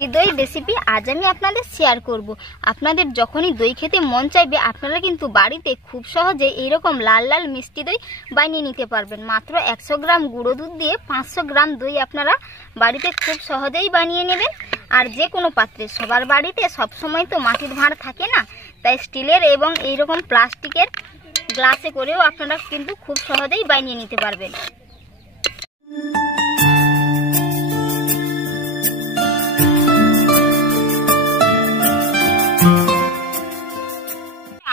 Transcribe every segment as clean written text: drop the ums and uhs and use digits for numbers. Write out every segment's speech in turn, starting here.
দই রেসিপি আজ আমি আপনাদের শেয়ার করব। আপনাদের যখনই দই খেতে মন চাইবে আপনারা কিন্তু বাড়িতে খুব সহজে এইরকম লাল লাল মিষ্টি দই বানিয়ে নিতে পারবেন। মাত্র 100 গ্রাম গুঁড়ো দুধ দিয়ে 500 গ্রাম দই আপনারা বাড়িতে খুব সহজেই বানিয়ে নেবেন। আর যে কোনো পাত্রে, সবার বাড়িতে সবসময় তো মাটির ভাঁড় থাকে না, তাই স্টিলের এবং এইরকম প্লাস্টিকের গ্লাসে করেও আপনারা কিন্তু খুব সহজেই বানিয়ে নিতে পারবেন।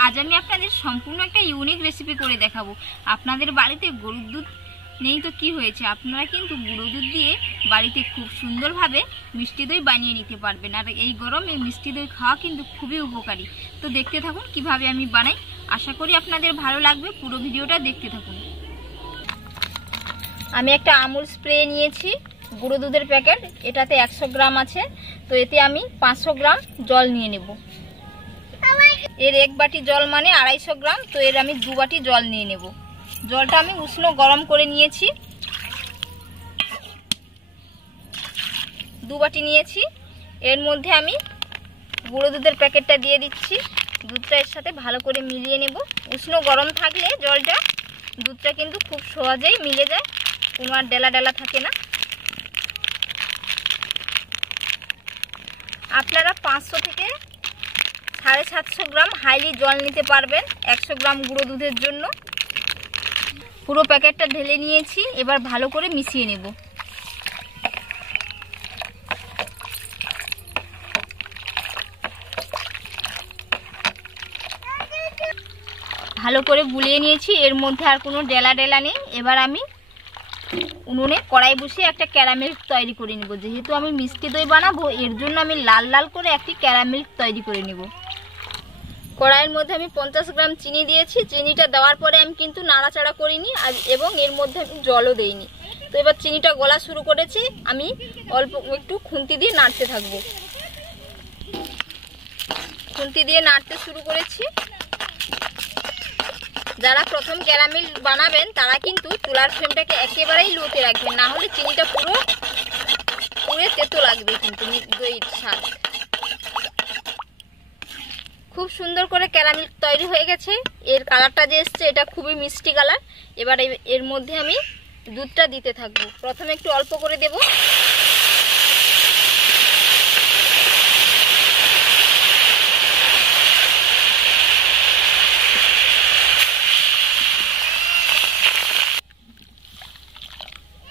আজ আমি আপনাদের সম্পূর্ণ একটা ইউনিক রেসিপি করে দেখাবো। আপনাদের বাড়িতে গরুর দুধ নেই তো কি হয়েছে, আপনারা কিন্তু গুঁড়ো দুধ দিয়ে বাড়িতে খুব সুন্দরভাবে মিষ্টি দই বানিয়ে নিতে পারবেন। আর এই গরমে মিষ্টি দই খাওয়া কিন্তু খুবই উপকারী। তো দেখতে থাকুন কিভাবে আমি বানাই, আশা করি আপনাদের ভালো লাগবে। পুরো ভিডিওটা দেখতে থাকুন। আমি একটা আমুল স্প্রে নিয়েছি, গুঁড়ো দুধের প্যাকেট, এটাতে 100 গ্রাম আছে। তো এতে আমি 500 গ্রাম জল নিয়ে নেব। এর 1 বাটি জল মানে 250 গ্রাম, তো এর আমি 2 বাটি জল নিয়ে নেব। জলটা আমি উষ্ণ গরম করে নিয়েছি, 2 বাটি নিয়েছি। এর মধ্যে আমি গুঁড়ো দুধের প্যাকেটটা দিয়ে দিচ্ছি। দুধটা এর সাথে ভালো করে মিলিয়ে নেব। উষ্ণ গরম থাকলে জলটা, দুধটা কিন্তু খুব সহজেই মিলে যায়, কোনো আর ডেলা ডেলা থাকে না। আপনারা 500 থেকে 750 গ্রাম হাইলি জল নিতে পারবেন 100 গ্রাম গুঁড়ো দুধের জন্য। পুরো প্যাকেটটা ঢেলে নিয়েছি, এবার ভালো করে মিশিয়ে নেব। ভালো করে গুলিয়ে নিয়েছি, এর মধ্যে আর কোনো ডেলা ডেলা নেই। এবার আমি উনুনে কড়াই বসিয়ে একটা ক্যারামেল তৈরি করে নেব। যেহেতু আমি মিষ্টি দই বানাবো, এর জন্য আমি লাল লাল করে একটি ক্যারামেল তৈরি করে নেব। কড়াইয়ের মধ্যে আমি 50 গ্রাম চিনি দিয়েছি। চিনিটা দেওয়ার পরে আমি কিন্তু নাড়াচাড়া করিনি এবং এর মধ্যে আমি জলও দেইনি। তো এবার চিনিটা গলা শুরু করেছি, আমি অল্প একটু খুন্তি দিয়ে নাড়তে থাকবো। খুন্তি দিয়ে নাড়তে শুরু করেছি। যারা প্রথম ক্যারামেল বানাবেন তারা কিন্তু চুলার ফ্লেমটাকে একেবারেই লোতে রাখবেন, না হলে চিনিটা পুরো তেতো লাগবে কিন্তু দইয়ের স্বাদ। খুব সুন্দর করে ক্যারামেল তৈরি হয়ে গেছে। এর কালারটা যে এসছে এটা খুবই মিষ্টি কালার। এবার এর মধ্যে আমি দুধটা দিতে থাকবো। প্রথমে একটু অল্প করে দেব।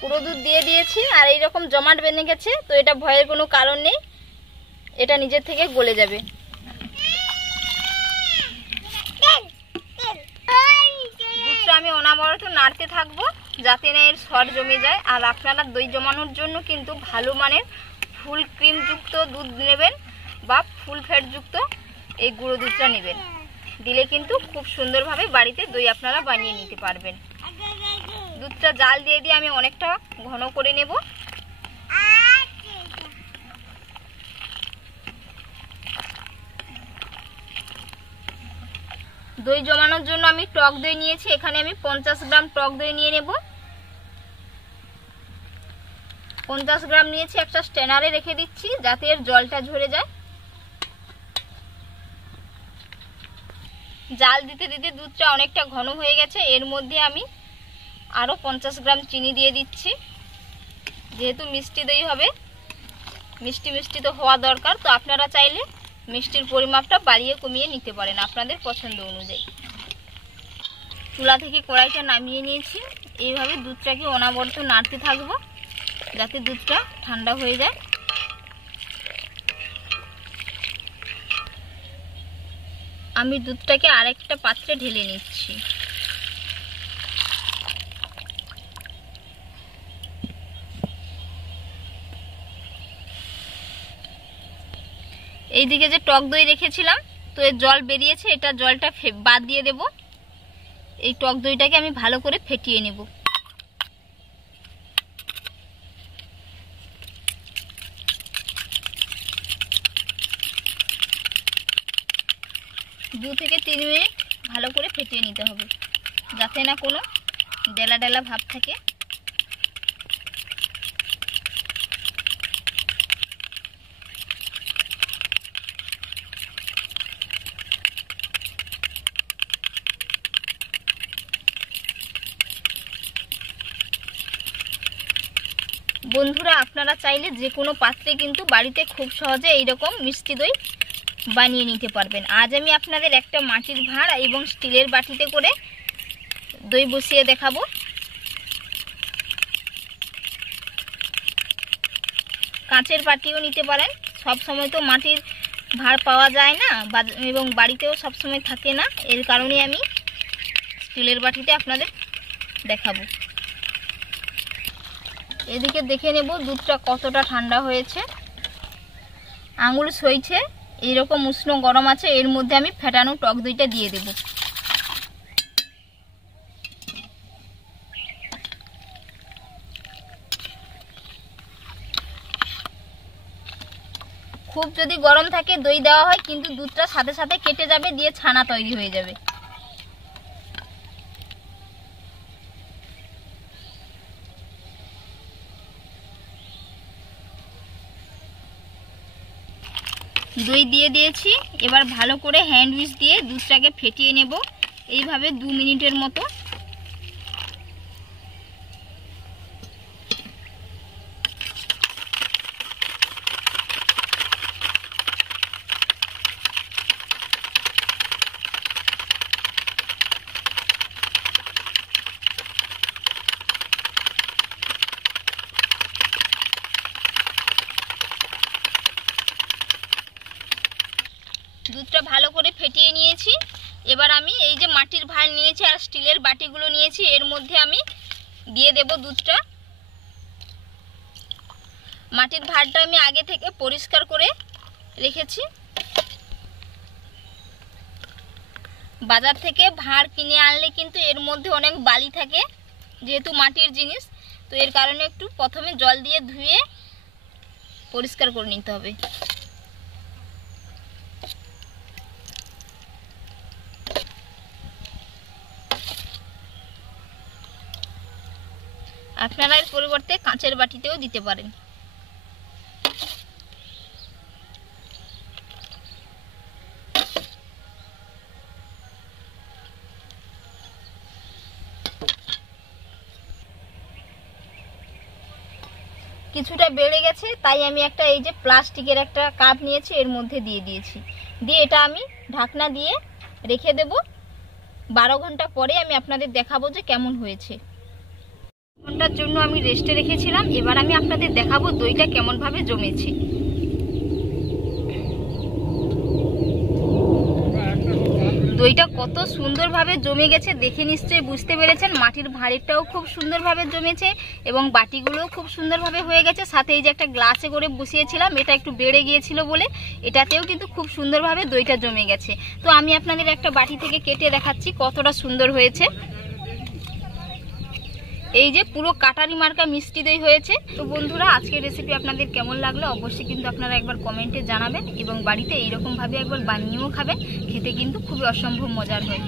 পুরো দুধ দিয়ে দিয়েছি। আর এইরকম জমাট বেঁধে গেছে, তো এটা ভয়ের কোনো কারণ নেই, এটা নিজের থেকে গলে যাবে। দুধটা আমি অনবরত নাড়তে থাকবো যাতে না এর সর জমে যায়। আর আপনারা দই জমানোর জন্য কিন্তু ভালো মানের ফুল ক্রিম যুক্ত দুধ নেবেন বা ফুল ফ্যাট যুক্ত এই গুঁড়ো দুধটা নেবেন। দিলে কিন্তু খুব সুন্দরভাবে বাড়িতে দই আপনারা বানিয়ে নিতে পারবেন। দুধটা জাল দিয়ে দিয়ে আমি অনেকটা ঘন করে নেব। দই জমানোর জন্য আমি টক দই নিয়েছি। এখানে আমি 50 গ্রাম টক দই নিয়ে নেব। 50 গ্রাম নিয়েছি, একটা স্ট্যানারে রেখে দিচ্ছি যাতে এর জলটা ঝরে যায়। জাল দিতে দিতে দুধটা অনেকটা ঘন হয়ে গেছে। এর মধ্যে আমি আরো 50 গ্রাম চিনি দিয়ে দিচ্ছি। যেহেতু মিষ্টি দই হবে, মিষ্টি মিষ্টি তো হওয়া দরকার, তো আপনারা চাইলে মিষ্টির পরিমাপটা বাড়িয়ে কমিয়ে নিতে পারেন আপনাদের পছন্দ অনুযায়ী। চুলা থেকে কড়াইটা নামিয়ে নিয়েছি। এইভাবে দুধটাকে অনবরত নাড়তে থাকবো যাতে দুধটা ঠান্ডা হয়ে যায়। আমি দুধটাকে আরেকটা পাত্রে ঢেলে নিচ্ছি। এইদিকে যে টক দই রেখেছিলাম, তো এর জল বেরিয়েছে, এটা জলটা বাদ দিয়ে দেব। এই টক দইটাকে আমি ভালো করে ফেটিয়ে নেব। দু থেকে 3 মিনিট ভালো করে ফেটিয়ে নিতে হবে যাতে না কোনো ডেলা ডেলা ভাব থাকে। বন্ধুরা আপনারা চাইলে যে কোনো পাত্রে কিন্তু বাড়িতে খুব সহজে এইরকম মিষ্টি দই বানিয়ে নিতে পারবেন। আজ আমি আপনাদের একটা মাটির ভাঁড় এবং স্টিলের বাটিতে করে দই বসিয়ে দেখাবো। কাঁচের বাটিও নিতে পারেন, সব সময় তো মাটির ভাঁড় পাওয়া যায় না এবং বাড়িতেও সব সময় থাকে না, এর কারণে আমি স্টিলের বাটিতে আপনাদের দেখাবো। এদিকে দেখে নেব দুধটা কতটা ঠান্ডা হয়েছে। আঙুল সইছে, এইরকম উষ্ণ গরম আছে। এর মধ্যে আমি ফেটানো টক দইটা দিয়ে দেব। খুব যদি গরম থাকে দই দেওয়া হয় কিন্তু দুধটা সাথে সাথে কেটে যাবে, দিয়ে ছানা তৈরি হয়ে যাবে। দই দিয়ে দিয়েছি, এবার ভালো করে হ্যান্ড উইচ দিয়ে দুধটাকে ফেটিয়ে নেব এইভাবে 2 মিনিটের মতো। দুধটা ভালো করে ফেটিয়ে নিয়েছি। এবার আমি এই যে মাটির ভাঁড় নিয়েছি আর স্টিলের বাটিগুলো নিয়েছি, এর মধ্যে আমি দিয়ে দেব দুধটা। মাটির ভাঁড়টা আমি আগে থেকে পরিষ্কার করে রেখেছি। বাজার থেকে ভাঁড় কিনে আনলে কিন্তু এর মধ্যে অনেক বালি থাকে, যেহেতু মাটির জিনিস, তো এর কারণে একটু প্রথমে জল দিয়ে ধুয়ে পরিষ্কার করে নিতে হবে। আপনারা এর পরিবর্তে কাঁচের বাটিতেও দিতে পারেন। কিছুটা বেড়ে গেছে, তাই আমি একটা এই যে প্লাস্টিকের একটা কাপ নিয়েছি, এর মধ্যে দিয়ে দিয়েছি। দিয়ে এটা আমি ঢাকনা দিয়ে রেখে দেব। 12 ঘন্টা পরে আমি আপনাদের দেখাবো যে কেমন হয়েছে। ঘন্টার জন্য আমি রেস্টে রেখেছিলাম। এবার আমি আপনাদের দেখাবো দইটা কেমন ভাবে জমেছে। দইটা কত সুন্দরভাবে জমে গেছে দেখে নিশ্চয়ই বুঝতে পেরেছেন। মাটির ভাঁড়েরটাও খুব সুন্দরভাবে জমেছে এবং বাটিগুলোও খুব সুন্দরভাবে হয়ে গেছে। সাথে এই যে একটা গ্লাসে করে বসিয়েছিলাম, এটা একটু বেড়ে গিয়েছিল বলে এটাতেও কিন্তু খুব সুন্দরভাবে দইটা জমে গেছে। তো আমি আপনাদের একটা বাটি থেকে কেটে দেখাচ্ছি কতটা সুন্দর হয়েছে। এই যে পুরো কাটারি মার্কা মিষ্টি দই হয়েছে। তো বন্ধুরা, আজকের রেসিপি আপনাদের কেমন লাগলো অবশ্যই কিন্তু আপনারা একবার কমেন্টে জানাবেন এবং বাড়িতে এইরকম ভাবে একবার বানিয়েও খাবেন। খেতে কিন্তু খুবই অসম্ভব মজার হয়।